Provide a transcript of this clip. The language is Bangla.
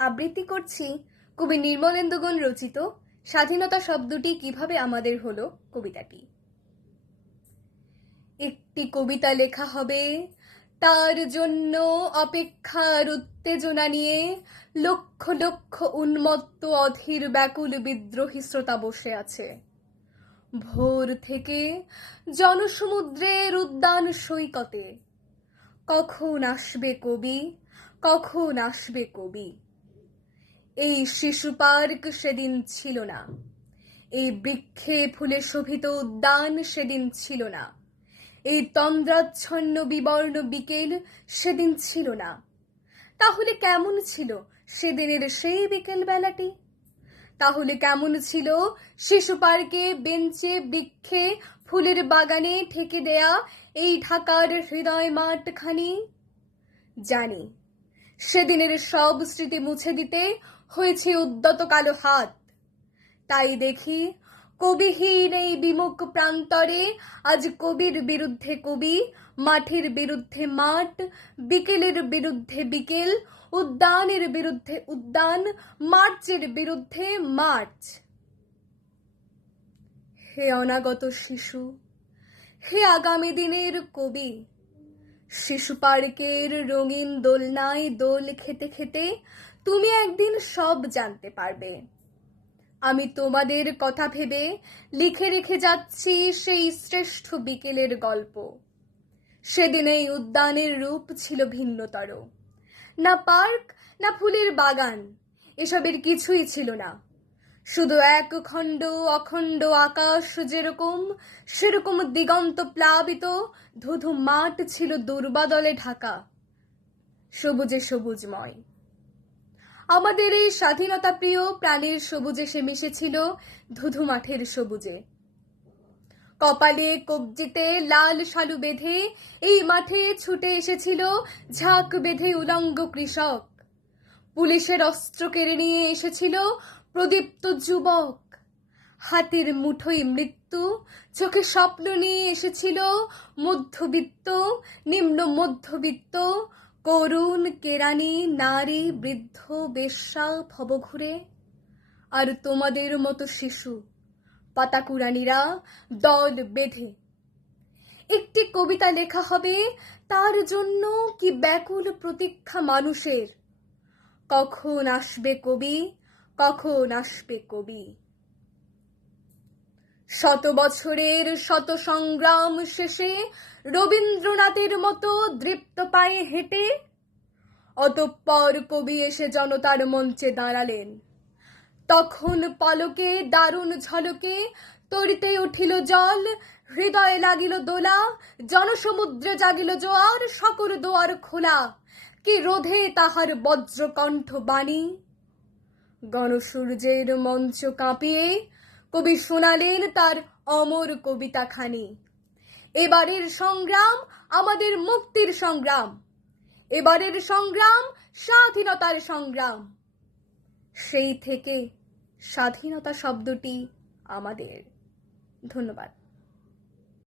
আবৃত্তি করছি কবি নির্মলেন্দুগণ রচিত স্বাধীনতা শব্দটি কিভাবে আমাদের হলো কবিতাটি। একটি কবিতা লেখা হবে, তার জন্য অপেক্ষার উত্তেজনা নিয়ে লক্ষ লক্ষ উন্মত্ত অধীর ব্যাকুল বিদ্রোহী শ্রোতা বসে আছে। ভোর থেকে জনসমুদ্রের উদ্যান সৈকতে কখন আসবে কবি, কখন আসবে কবি। এই শিশু পার্ক সেদিন ছিল না, এই বৃক্ষে ফুলে শোভিত উদ্যান সেদিন ছিল না, এই তন্দ্রাচ্ছন্ন বিবর্ণ বিকেল সেদিন ছিল না। তাহলে কেমন ছিল সেদিনের সেই বিকেল বেলাটি? তাহলে কেমন ছিল শিশু পার্কে, বেঞ্চে, বৃক্ষে, ফুলের বাগানে ঠেকে দেয়া এই ঢাকার হৃদয় মাঠখানি? জানি সেদিনের সব স্মৃতি মুছে দিতে হয়েছে উদ্যত কালো হাত। তাই দেখি কবিহীন এই বিমুখ প্রান্তরে আজ কবির বিরুদ্ধে কবি, মাঠের বিরুদ্ধে মাঠ, বিকেলের বিরুদ্ধে বিকেল, উদ্যানের বিরুদ্ধে উদ্যান, মার্চের বিরুদ্ধে মার্চ। হে অনাগত শিশু, হে আগামী দিনের কবি, শিশু পার্কের রঙিন দোলনায় দোল খেতে খেতে তুমি একদিন সব জানতে পারবে। আমি তোমাদের কথা ভেবে লিখে রেখে যাচ্ছি সেই শ্রেষ্ঠ বিকেলের গল্প। সেদিন এই উদ্যানের রূপ ছিল ভিন্নতর। না পার্ক, না ফুলের বাগান, এসবের কিছুই ছিল না। শুধু এক খণ্ড অখণ্ড আকাশ যেরকম, সেরকম দিগন্ত প্লাবিত ধুধু মাঠ ছিল দুর্বাদলে ঢাকা, সবুজে সবুজময়। আমাদের এই স্বাধীনতা প্রিয় প্রাণের সবুজে সে মিশেছিল ধুধু মাঠের সবুজে। কপালে কবজিতে লাল শালু বেঁধে এই মাঠে ছুটে এসেছিল ঝাঁক বেঁধে উলঙ্গ কৃষক। পুলিশের অস্ত্র কেড়ে নিয়ে এসেছিল প্রদীপ্ত যুবক। হাতের মুঠোয় মৃত্যু, চোখে স্বপ্ন নিয়ে এসেছিল মধ্যবিত্ত, নিম্ন মধ্যবিত্ত, করুণ, কেরানি, নারী, বৃদ্ধ, বেশ্যা, ভবঘুরে। আর তোমাদের মতো শিশু পাতাকুরানিরা দল বেঁধে একটি কবিতা লেখা হবে, তার জন্য কি ব্যাকুল প্রতীক্ষা মানুষের। কখন আসবে কবি, কখন আসবে কবি। শত বছরের শত সংগ্রাম শেষে রবীন্দ্রনাথের মতো দৃপ্ত পায়ে হেঁটে অতঃপর কবি এসে জনতার মঞ্চে দাঁড়ালেন। তখন পলকে দারুণ ঝলকে তরিতে উঠিল জল, হৃদয়ে লাগিল দোলা, জনসমুদ্রে জাগিল জোয়ার, সকল দোয়ার খোলা। কি রোধে তাহার বজ্রকণ্ঠ বাণী। গণসূর্যের মঞ্চ কাঁপিয়ে কবি শোনালেন তার অমর কবিতাখানি। এবারের সংগ্রাম আমাদের মুক্তির সংগ্রাম, এবারের সংগ্রাম স্বাধীনতার সংগ্রাম। সেই থেকে স্বাধীনতা শব্দটি আমাদের। ধন্যবাদ।